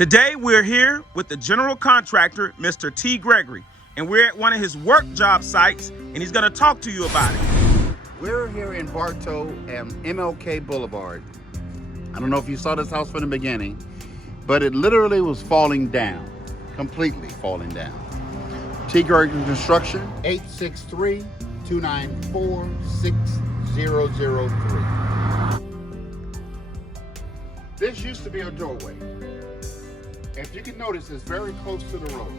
Today we're here with the general contractor, Mr. T. Gregory, and we're at one of his work job sites, and he's gonna talk to you about it. We're here in Bartow and MLK Boulevard. I don't know if you saw this house from the beginning, but it literally was falling down, completely falling down. T. Gregory Construction, 863-294-6003. This used to be a doorway. If you can notice, it's very close to the road.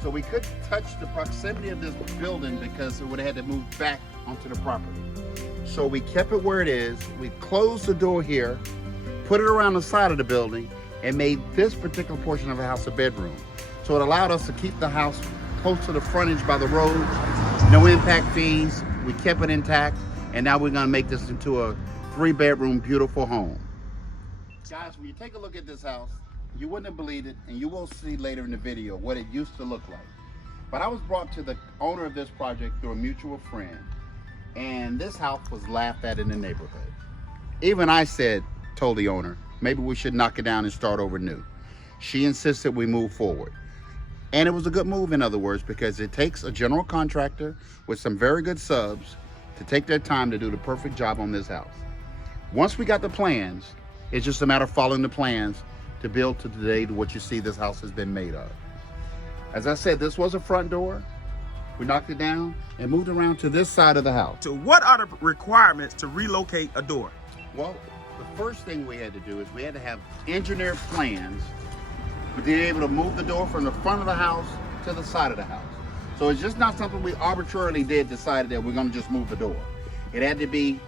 So we couldn't touch the proximity of this building because it would have had to move back onto the property. So we kept it where it is. We closed the door here, put it around the side of the building, and made this particular portion of the house a bedroom. So it allowed us to keep the house close to the frontage by the road, no impact fees. We kept it intact, and now we're gonna make this into a 3-bedroom, beautiful home. Guys, when you take a look at this house, you wouldn't have believed it, and you will see later in the video what it used to look like. But I was brought to the owner of this project through a mutual friend, and this house was laughed at in the neighborhood. Even I told the owner, maybe we should knock it down and start over new. She insisted we move forward. And it was a good move, in other words, because it takes a general contractor with some very good subs to take their time to do the perfect job on this house. Once we got the plans, it's just a matter of following the plans to build to today to what you see this house has been made of. As I said, this was a front door. We knocked it down and moved around to this side of the house. So what are the requirements to relocate a door? Well, the first thing we had to do is we had to have engineered plans to be able to move the door from the front of the house to the side of the house. So it's just not something we arbitrarily decided that we're gonna just move the door. It had to be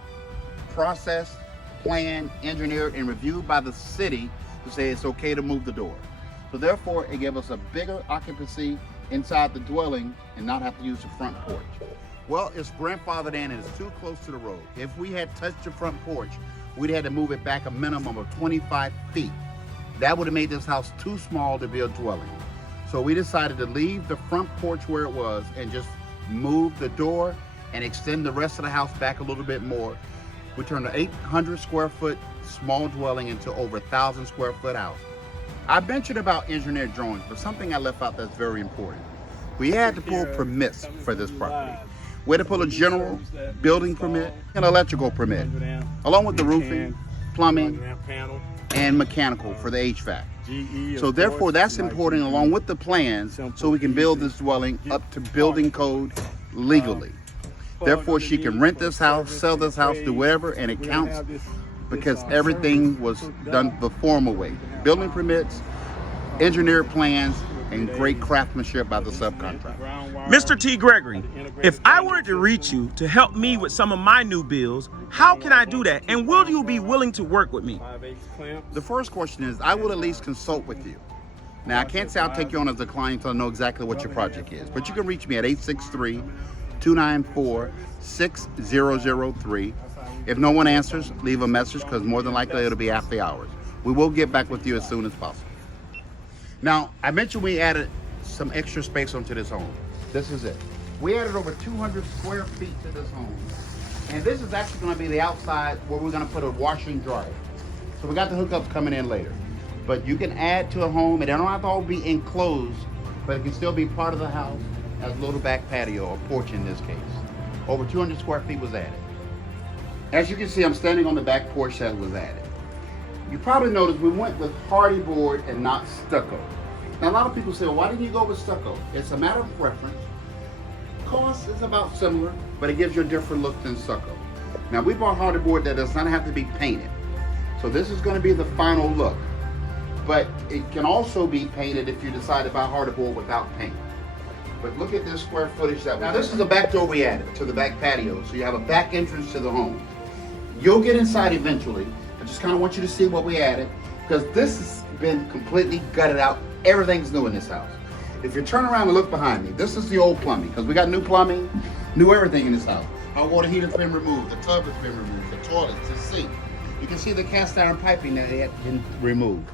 processed, planned, engineered, and reviewed by the city to say it's okay to move the door. So therefore, it gave us a bigger occupancy inside the dwelling and not have to use the front porch. Well, it's grandfathered in and it's too close to the road. If we had touched the front porch, we'd had to move it back a minimum of 25 feet. That would have made this house too small to be a dwelling. So we decided to leave the front porch where it was and just move the door and extend the rest of the house back a little bit more. We turned an 800 square foot small dwelling into over 1,000 square foot house. I mentioned about engineered drawings, but something I left out that's very important. We had to pull permits for this property. We had to pull a general building permit and electrical permit, along with the roofing, plumbing, and mechanical for the HVAC. So therefore, that's important along with the plans so we can build this dwelling up to building code legally. Therefore, she can rent this house, sell this house, do whatever, and it counts because everything was done the formal way. Building permits, engineered plans, and great craftsmanship by the subcontractor. Mr. T. Gregory, if I were to reach you to help me with some of my new builds, how can I do that? And will you be willing to work with me? The first question is, I will at least consult with you. Now, I can't say I'll take you on as a client until I know exactly what your project is, but you can reach me at 863-294-6003. If no one answers, leave a message because more than likely it'll be after hours. We will get back with you as soon as possible. Now, I mentioned we added some extra space onto this home. This is it. We added over 200 square feet to this home. And this is actually gonna be the outside where we're gonna put a washer and dryer. So we got the hookups coming in later. But you can add to a home, and it don't have to all be enclosed, but it can still be part of the house as a little back patio or porch in this case. Over 200 square feet was added. As you can see, I'm standing on the back porch that was added. You probably noticed we went with hardy board and not stucco. Now, a lot of people say, well, why didn't you go with stucco? It's a matter of preference. Cost is about similar, but it gives you a different look than stucco. Now, we bought hardy board that does not have to be painted. So this is going to be the final look. But it can also be painted if you decide to buy hardy board without paint. But look at this square footage that we Now, this is the back door we added to the back patio. So you have a back entrance to the home. You'll get inside eventually. I just kind of want you to see what we added because this has been completely gutted out. Everything's new in this house. If you turn around and look behind me, this is the old plumbing because we got new plumbing, new everything in this house. Our water heater's been removed, the tub has been removed, the toilets, the sink. You can see the cast iron piping that had been removed.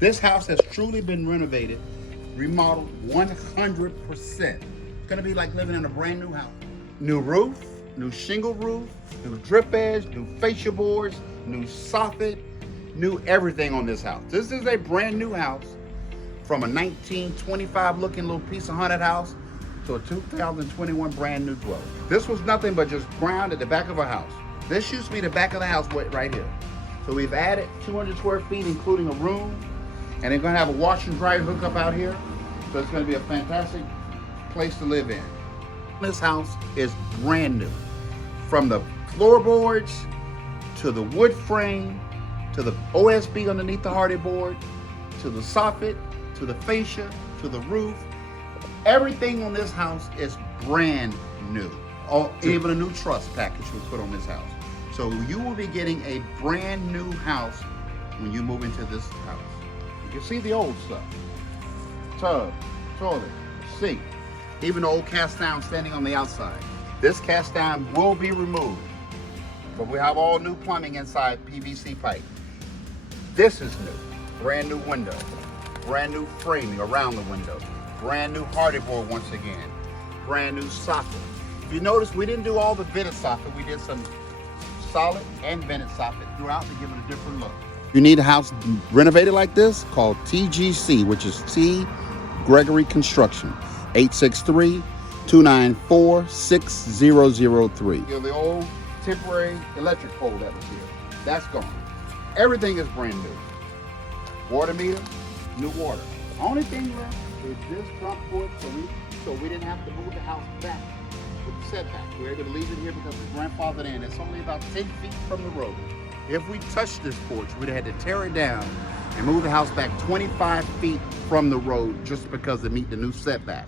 This house has truly been renovated, remodeled 100%. It's gonna be like living in a brand new house. New roof, new shingle roof, new drip edge, new fascia boards, new soffit, new everything on this house. This is a brand new house from a 1925 looking little piece of haunted house to a 2021 brand new dwelling. This was nothing but just ground at the back of a house. This used to be the back of the house right here. So we've added 200 square feet, including a room, and they're gonna have a wash and dry hookup out here. So it's gonna be a fantastic place to live in. This house is brand new. From the floorboards, to the wood frame, to the OSB underneath the hardy board, to the soffit, to the fascia, to the roof. Everything on this house is brand new. Oh, even a new truss package was put on this house. So you will be getting a brand new house when you move into this house. You can see the old stuff. Tub, toilet, sink, even the old cast iron standing on the outside. This cast iron will be removed, but we have all new plumbing inside PVC pipe. This is new, brand new window, brand new framing around the window, brand new hardy board once again, brand new soffit. If you notice, we didn't do all the vented soffit. We did some solid and vented soffit throughout to give it a different look. You need a house renovated like this? Call TGC, which is T Gregory Construction, 863-294-6003. The old temporary electric pole that was here, that's gone. Everything is brand new. Water meter, new water. Only thing left is this front porch, so we didn't have to move the house back with the setback. We were able to leave it here because it's grandfathered in. It's only about 10 feet from the road. If we touched this porch, we'd have had to tear it down and move the house back 25 feet from the road just because to meet the new setback.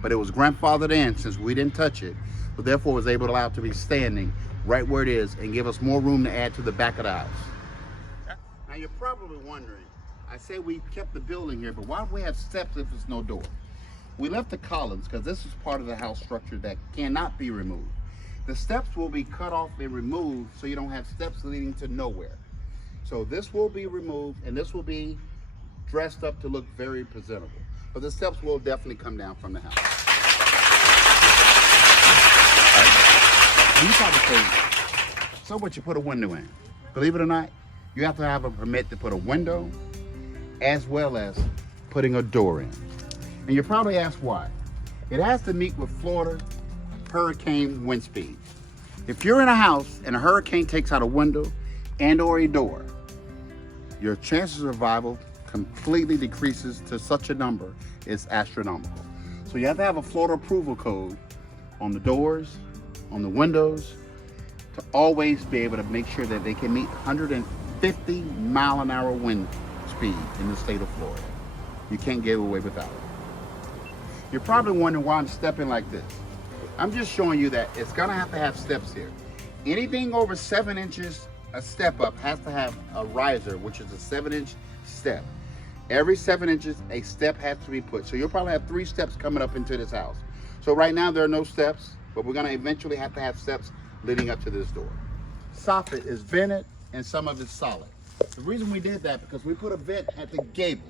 But it was grandfathered in since we didn't touch it, so therefore was able to allow it to be standing right where it is and give us more room to add to the back of the house. Now you're probably wondering, I say we kept the building here, but why do we have steps if there's no door? We left the columns because this is part of the house structure that cannot be removed. The steps will be cut off and removed so you don't have steps leading to nowhere. So this will be removed and this will be dressed up to look very presentable. But the steps will definitely come down from the house. Right. You probably say, so what, you put a window in? Believe it or not, you have to have a permit to put a window as well as putting a door in. And you probably ask why. It has to meet with Florida hurricane wind speed. If you're in a house and a hurricane takes out a window and or a door, your chances of survival completely decreases to such a number, it's astronomical. So you have to have a Florida approval code on the doors, on the windows, to always be able to make sure that they can meet 150 mile an hour wind speed in the state of Florida. You can't get away without it. You're probably wondering why I'm stepping like this. I'm just showing you that it's gonna have to have steps here. Anything over 7 inches, a step up, has to have a riser, which is a 7-inch step. Every 7 inches, a step has to be put. So you'll probably have 3 steps coming up into this house. So right now there are no steps, but we're gonna eventually have to have steps leading up to this door. Soffit is vented and some of it's solid. The reason we did that because we put a vent at the gable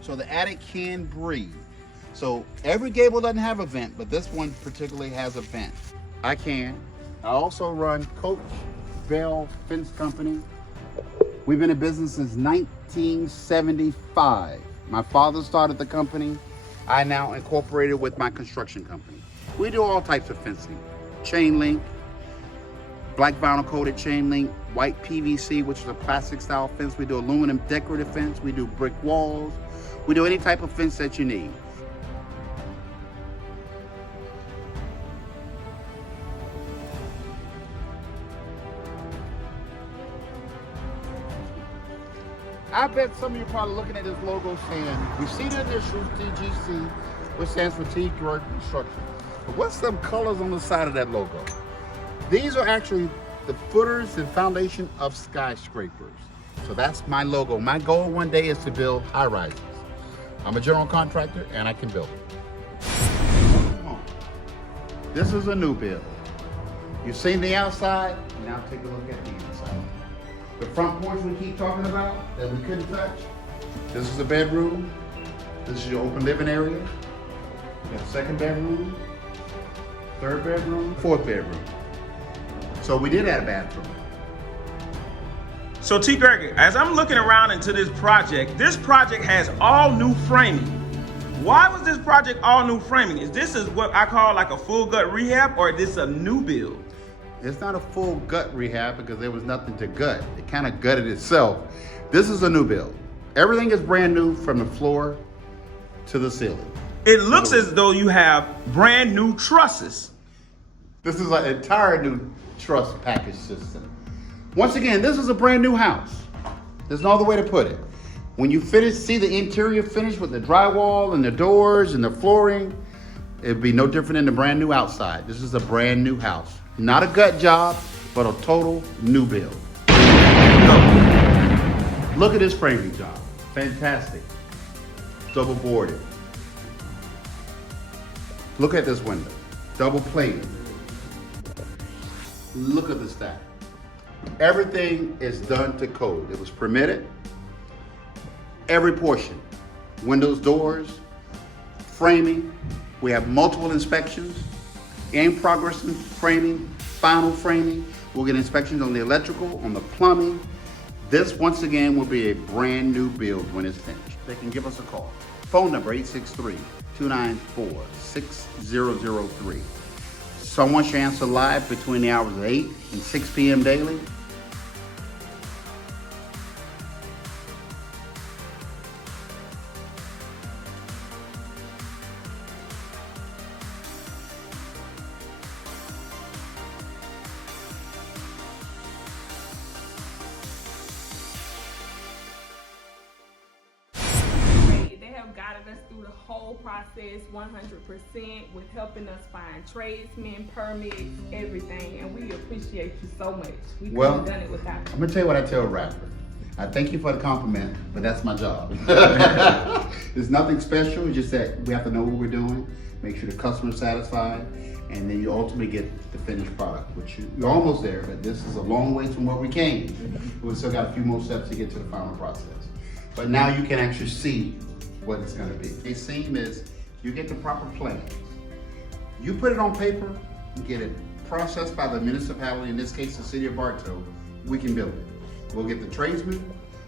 so the attic can breathe. So every gable doesn't have a vent, but this one particularly has a vent. I also run Coach Bell Fence Company. We've been in business since 1975. My father started the company. I now incorporated with my construction company. We do all types of fencing. Chain link, black vinyl coated chain link, white PVC, which is a plastic style fence. We do aluminum decorative fence. We do brick walls. We do any type of fence that you need. I bet some of you are probably looking at this logo saying, we see the initials TGC, which stands for T Gregory Construction. But what's some colors on the side of that logo? These are actually the footers and foundation of skyscrapers. So that's my logo. My goal one day is to build high rises. I'm a general contractor and I can build it. This is a new build. You've seen the outside, now take a look at the inside. The front porch we keep talking about that we couldn't touch. This is a bedroom. This is your open living area. You got a second bedroom, third bedroom, fourth bedroom. So we did add a bathroom. So T. Gregory, as I'm looking around into this project has all new framing. Why was this project all new framing? Is this what I call like a full gut rehab, or is this a new build? It's not a full gut rehab because there was nothing to gut. It kind of gutted itself. This is a new build. Everything is brand new from the floor to the ceiling. It looks as though you have brand new trusses. This is an entire new truss package system. Once again, this is a brand new house. There's no other way to put it. When you see the interior finish with the drywall and the doors and the flooring, it'd be no different than the brand new outside. This is a brand new house. Not a gut job, but a total new build. Look at this framing job. Fantastic. Double boarded. Look at this window. Double plated. Look at the stack. Everything is done to code. It was permitted. Every portion. Windows, doors, framing. We have multiple inspections. In progress in framing, final framing. We'll get inspections on the electrical, on the plumbing. This, once again, will be a brand new build when it's finished. They can give us a call. Phone number 863-294-6003. Someone should answer live between the hours of 8 and 6 p.m. daily. Guided us through the whole process 100% with helping us find tradesmen, permits, everything, and we appreciate you so much. We couldn't have done it without you. I'm gonna tell you what I tell Radford. I thank you for the compliment, but that's my job. There's nothing special, it's just that we have to know what we're doing, make sure the customer's satisfied, and then you ultimately get the finished product, which you're almost there, but this is a long way from where we came. We've still got a few more steps to get to the final process. But now you can actually see what it's gonna be. A seam is, you get the proper plans. You put it on paper, you get it processed by the municipality, in this case, the city of Bartow, we can build it. We'll get the tradesmen,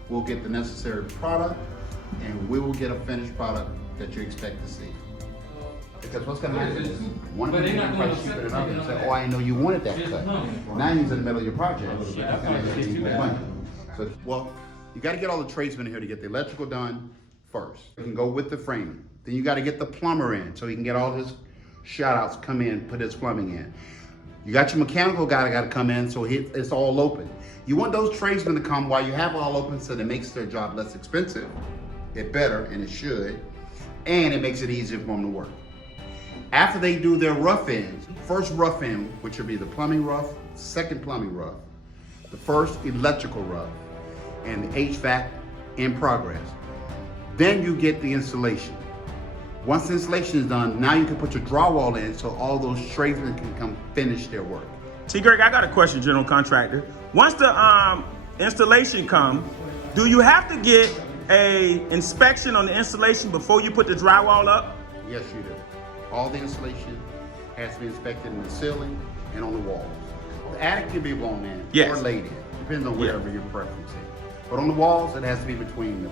we'll get the necessary product, and we will get a finished product that you expect to see. Because what's gonna happen is, one of them will probably keep it up and say, oh, I didn't know you wanted that cut. Now he's in the middle of your project. So, well, you gotta get all the tradesmen in here to get the electrical done first. You can go with the framing. Then you got to get the plumber in so he can get all his shout-outs, come in, put his plumbing in. You got your mechanical guy that got to come in so it's all open. You want those tradesmen to come while you have it all open so that it makes their job less expensive. It better, and it should, and it makes it easier for them to work. After they do their rough ends, first rough end, which will be the plumbing rough, second plumbing rough, the first electrical rough, and the HVAC in progress. Then you get the installation. Once the installation is done, now you can put your drywall in so all those tradesmen can come finish their work. T. Greg, I got a question, General Contractor. Once the installation comes, do you have to get a inspection on the installation before you put the drywall up? Yes, you do. All the installation has to be inspected in the ceiling and on the walls. The attic can be blown in or laid in, depends on whatever your preference is. But on the walls, it has to be between the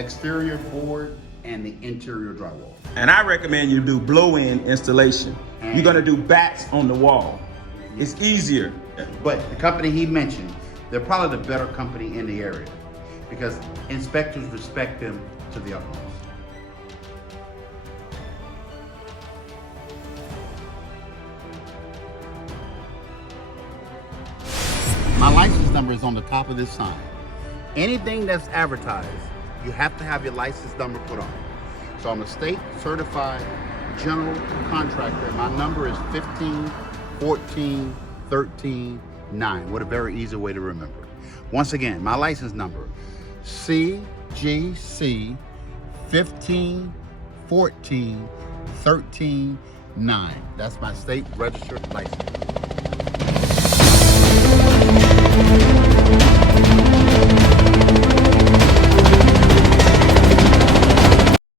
exterior board and the interior drywall. And I recommend you do blow-in installation. You're gonna do bats on the wall. It's easier. But the company he mentioned, they're probably the better company in the area because inspectors respect them to the utmost. My license number is on the top of this sign. Anything that's advertised, you have to have your license number put on it. So I'm a state certified general contractor. My number is 15-14-13-9. What a very easy way to remember it. Once again, my license number, CGC 15-14-13-9. That's my state registered license.